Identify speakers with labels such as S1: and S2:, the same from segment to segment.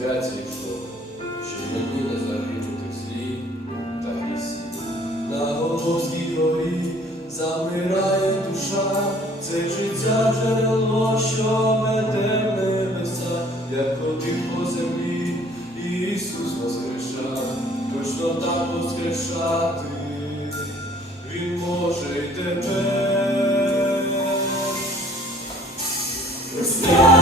S1: на розп'ятті йшов, щоб мені не загинути в злі та грісі. На Головській горі замирає душа, це життя джерело, що веде в небеса, як ходив по землі, Ісус воскрешав, точно так воскрешати, Він може й тебе.
S2: Святий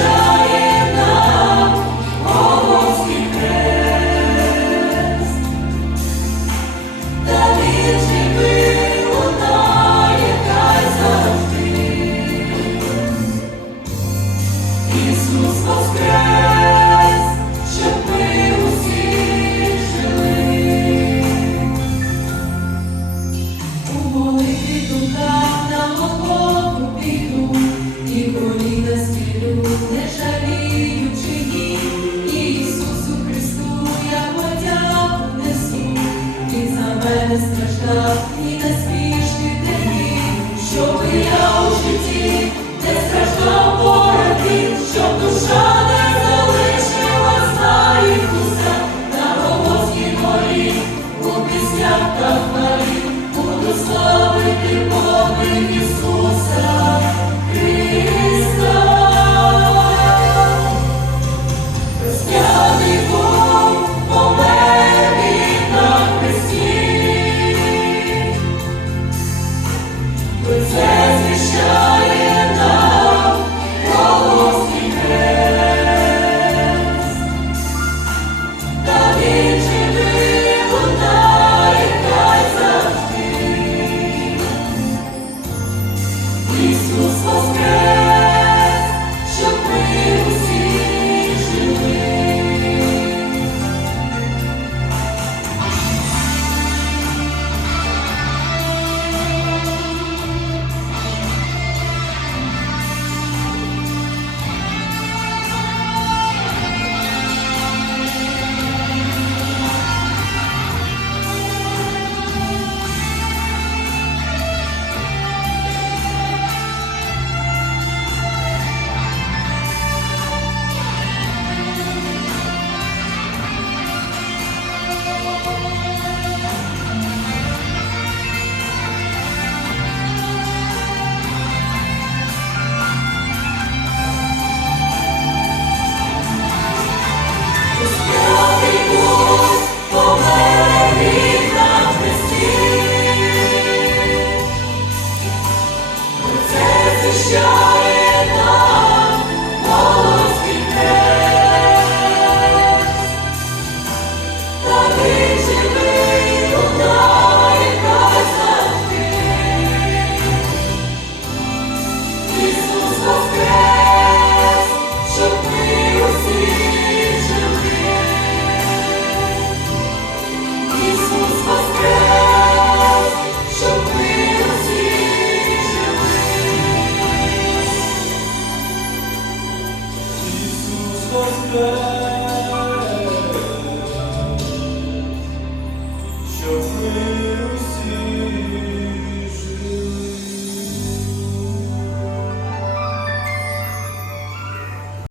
S2: show.
S1: Siata